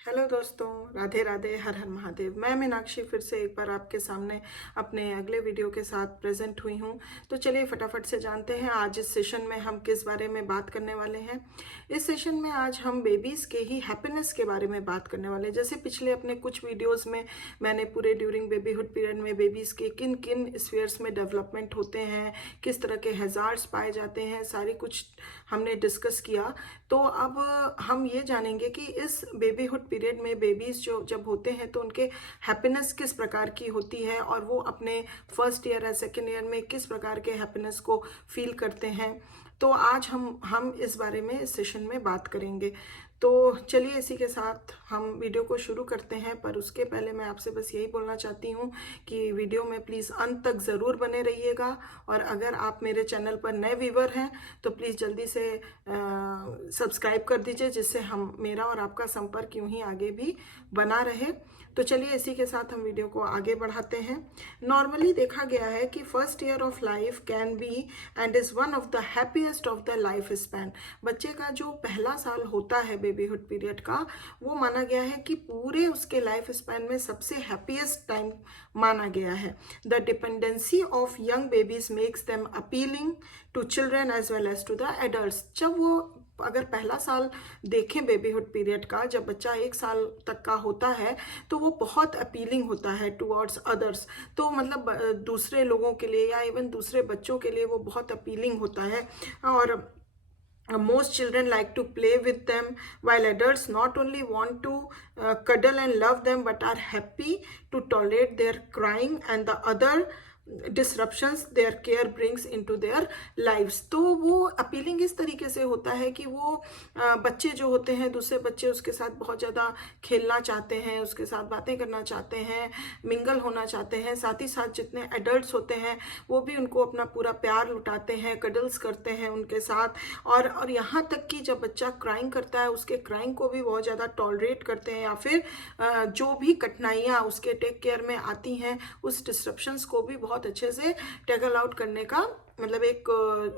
Hello दोस्तों, राधे राधे, हर हर महादेव। मैं मीनाक्षी फिर से एक बार आपके सामने अपने अगले वीडियो के साथ प्रेजेंट हुई हूँ। तो चलिए फटाफट से जानते हैं आज इस सेशन में हम किस बारे में बात करने वाले हैं। इस सेशन में आज हम बेबीज़ के ही हैप्पीनेस के बारे में बात करने वाले हैं। जैसे पिछले अपने कुछ वीडियोज़ में मैंने पूरे ड्यूरिंग बेबीहुड पीरियड में बेबीज़ के किन किन स्फीयर्स में डेवलपमेंट होते हैं, किस तरह के हैजार्ड्स पाए जाते हैं, सारी कुछ हमने डिस्कस किया। तो अब हम ये जानेंगे कि इस बेबीहुड पीरियड में बेबीज जो जब होते हैं तो उनके हैप्पीनेस किस प्रकार की होती है और वो अपने फर्स्ट ईयर या सेकेंड ईयर में किस प्रकार के हैप्पीनेस को फील करते हैं। तो आज हम इस बारे में इस सेशन में बात करेंगे। तो चलिए इसी के साथ हम वीडियो को शुरू करते हैं। पर उसके पहले मैं आपसे बस यही बोलना चाहती हूँ कि वीडियो में प्लीज़ अंत तक ज़रूर बने रहिएगा। और अगर आप मेरे चैनल पर नए व्यूवर हैं तो प्लीज़ जल्दी से सब्सक्राइब कर दीजिए, जिससे हम मेरा और आपका संपर्क यूं ही आगे भी बना रहे। तो चलिए इसी के साथ हम वीडियो को आगे बढ़ाते हैं। नॉर्मली देखा गया है कि first year of life can be and is one of the happiest of the life span. बच्चे का जो पहला साल होता है बेबीहुड पीरियड का, वो माना गया है कि पूरे उसके लाइफ स्पैन में सबसे हैप्पीएस्ट टाइम माना गया है। The dependency of young babies makes them appealing to children as well as to the adults. जब वो अगर पहला साल देखें बेबीहुड पीरियड का, जब बच्चा 1 साल तक का होता है तो वो बहुत अपीलिंग होता है टुवर्ड्स अदर्स। तो मतलब दूसरे लोगों के लिए या इवन दूसरे बच्चों के लिए वो बहुत अपीलिंग होता है। और most children like to play with them, while adults not only want to cuddle and love them but are happy to tolerate their crying and the other disruptions their care brings into their lives. तो वो appealing इस तरीके से होता है कि वो बच्चे जो होते हैं, दूसरे बच्चे उसके साथ बहुत ज़्यादा खेलना चाहते हैं, उसके साथ बातें करना चाहते हैं, मिंगल होना चाहते हैं। साथ ही साथ जितने एडल्ट्स होते हैं वो भी उनको अपना पूरा प्यार लुटाते हैं, कडल्स करते हैं उनके साथ। और यहाँ तक कि जब बच्चा क्राइंग करता है उसके क्राइंग को भी बहुत ज़्यादा टॉलरेट करते हैं, या फिर जो भी कठिनाइयाँ उसके टेक केयर में आती हैं उस डिस्ट्रप्शंस को भी बहुत अच्छे से टैकल आउट करने का मतलब एक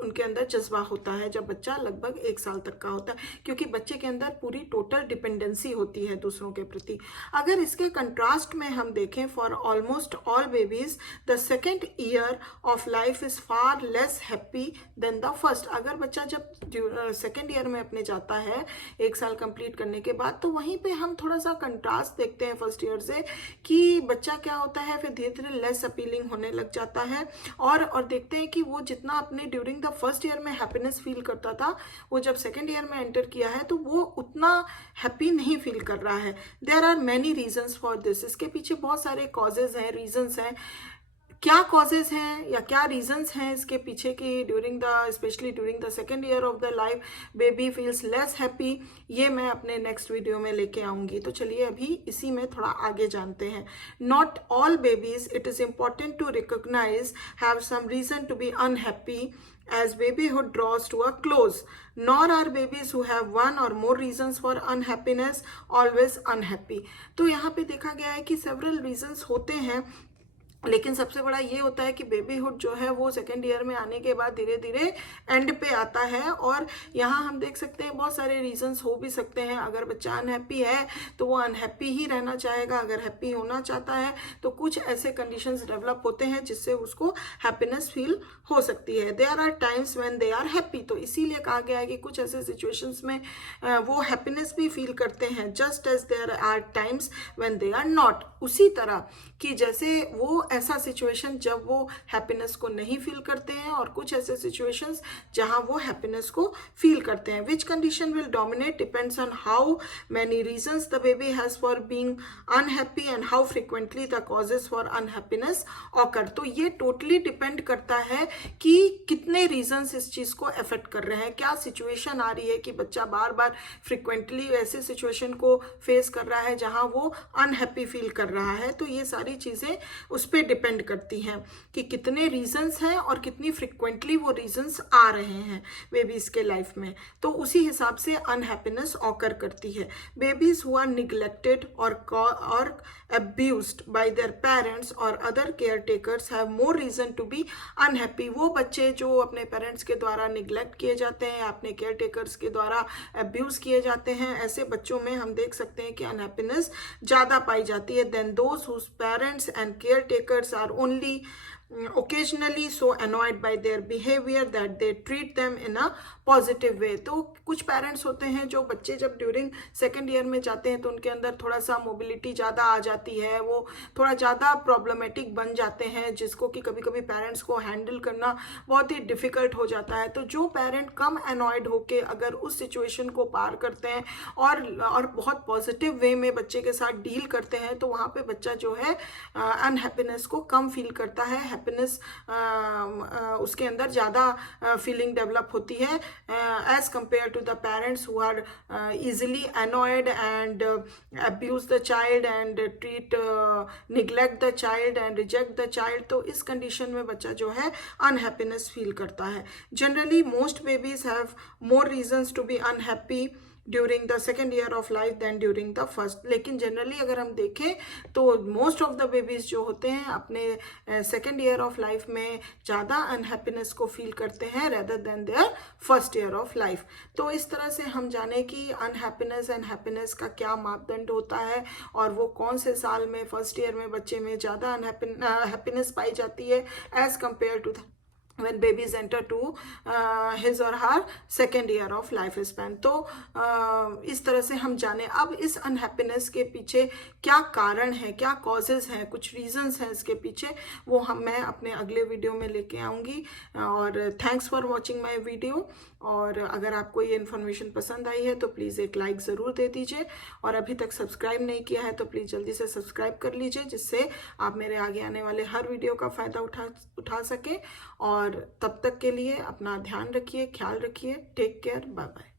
उनके अंदर जज्बा होता है जब बच्चा लगभग 1 साल तक का होता है, क्योंकि बच्चे के अंदर पूरी टोटल डिपेंडेंसी होती है दूसरों के प्रति। अगर इसके कंट्रास्ट में हम देखें, for almost all babies the second year of life is far less happy than the first. अगर बच्चा जब सेकेंड ईयर में अपने जाता है 1 साल कंप्लीट करने के बाद, तो वहीं पे हम थोड़ा सा कंट्रास्ट देखते हैं फर्स्ट ईयर से कि बच्चा क्या होता है, फिर धीरे धीरे लेस अपीलिंग होने लग जाता है। और देखते हैं कि वो जितना अपने ड्यूरिंग द फर्स्ट ईयर में हैप्पीनेस फील करता था, वो जब सेकेंड ईयर में एंटर किया है तो वो उतना हैप्पी नहीं फील कर रहा है। There are many reasons for this. इसके पीछे बहुत सारे कॉजेज हैं, रीजंस हैं। क्या कॉजेज हैं या क्या रीजंस हैं इसके पीछे कि specially during the second year of the life baby feels less happy, ये मैं अपने नेक्स्ट वीडियो में लेके आऊंगी। तो चलिए अभी इसी में थोड़ा आगे जानते हैं। Not all babies, it is important to recognize, have some reason to be unhappy as babyhood draws to a close, nor are babies who have one or more reasons for unhappiness always unhappy। तो यहाँ पे देखा गया है कि several reasons होते हैं, लेकिन सबसे बड़ा ये होता है कि बेबीहुड जो है वो सेकेंड ईयर में आने के बाद धीरे धीरे एंड पे आता है। और यहाँ हम देख सकते हैं बहुत सारे रीजंस हो भी सकते हैं। अगर बच्चा अनहैप्पी है तो वो अनहैप्पी ही रहना चाहेगा, अगर हैप्पी होना चाहता है तो कुछ ऐसे कंडीशंस डेवलप होते हैं जिससे उसको हैप्पीनेस फील हो सकती है। There are times when they are happy, तो इसीलिए कहा गया है कि कुछ ऐसे सिचुएशंस में वो हैप्पीनेस भी फील करते हैं, just as there are times when they are not. उसी तरह कि जैसे वो ऐसा सिचुएशन जब वो हैप्पीनेस को नहीं फील करते हैं, और कुछ ऐसे सिचुएशंस जहां वो हैप्पीनेस को फील करते हैं। Which condition will dominate depends on how many reasons the baby has for being unhappy and how frequently the causes for unhappiness occur. तो ये टोटली डिपेंड करता है कि कितने रीजंस इस चीज को अफेक्ट कर रहे हैं, क्या सिचुएशन आ रही है कि बच्चा बार बार फ्रिक्वेंटली ऐसे सिचुएशन को फेस कर रहा है जहां वो अनहैप्पी फील कर रहा है। तो ये सारी चीजें उस पर पे डिपेंड करती हैं कि कितने रीजंस हैं और कितनी फ्रिक्वेंटली वो रीजंस आ रहे हैं बेबीज के लाइफ में, तो उसी हिसाब से अनहैप्पीनेस ऑकर करती है। बेबीज हु आर निग्लेक्टेड और abused by their parents or other caretakers have more reason to be unhappy। वो बच्चे जो अपने पेरेंट्स के द्वारा निग्लेक्ट किए जाते हैं, अपने केयर टेकर्स के द्वारा अब्यूज किए जाते हैं, ऐसे बच्चों में हम देख सकते हैं कि अनहैप्पीनेस ज़्यादा पाई जाती है than those whose parents and caretakers are only occasionally so annoyed by their behavior that they treat them in a positive way. तो कुछ पेरेंट्स होते हैं जो बच्चे जब ड्यूरिंग सेकेंड ईयर में जाते हैं तो उनके अंदर थोड़ा सा मोबिलिटी ज़्यादा आ जाती है, वो थोड़ा ज़्यादा प्रॉब्लमेटिक बन जाते हैं, जिसको कि कभी कभी पेरेंट्स को हैंडल करना बहुत ही डिफ़िकल्ट हो जाता है। तो जो पेरेंट कम अनॉयड होके अगर उस सिचुएशन को पार करते हैं और बहुत पॉजिटिव वे में बच्चे के साथ डील करते हैं, तो वहाँ पे बच्चा जो है अनहैप्पीनेस को कम फील करता है, हैप्पीनेस उसके अंदर ज़्यादा फीलिंग डेवलप होती है as compared to the parents who are easily annoyed and abuse the child and neglect the child and reject the child। तो इस कंडीशन में बच्चा जो है अनहैप्पीनेस फील करता है। Generally most babies have more reasons to be unhappy during the second year of life than during the first. लेकिन generally अगर हम देखें तो मोस्ट ऑफ द बेबीज जो होते हैं अपने सेकेंड ईयर ऑफ लाइफ में ज़्यादा अनहैप्पीनेस को फील करते हैं rather than their first year of life. तो इस तरह से हम जाने कि अनहैप्पीनेस एंड हैप्पीनेस का क्या मापदंड होता है और वो कौन से साल में फर्स्ट ईयर में बच्चे में ज़्यादा हैप्पीनेस पाई जाती है as compare to when babies enter to his or her second year of life span। तो इस तरह से हम जाने अब इस अनहैप्पीनेस के पीछे क्या कारण है, क्या कॉजेज हैं, कुछ रीजंस हैं इसके पीछे, वो मैं अपने अगले वीडियो में लेके आऊँगी। और thanks for watching my video. और अगर आपको ये इन्फॉर्मेशन पसंद आई है तो प्लीज़ एक लाइक ज़रूर दे दीजिए, और अभी तक सब्सक्राइब नहीं किया है तो प्लीज़ जल्दी से सब्सक्राइब कर लीजिए, जिससे आप मेरे आगे आने वाले हर वीडियो का फ़ायदा उठा सकें। और तब तक के लिए अपना ध्यान रखिए, ख्याल रखिए, टेक केयर, बाय बाय।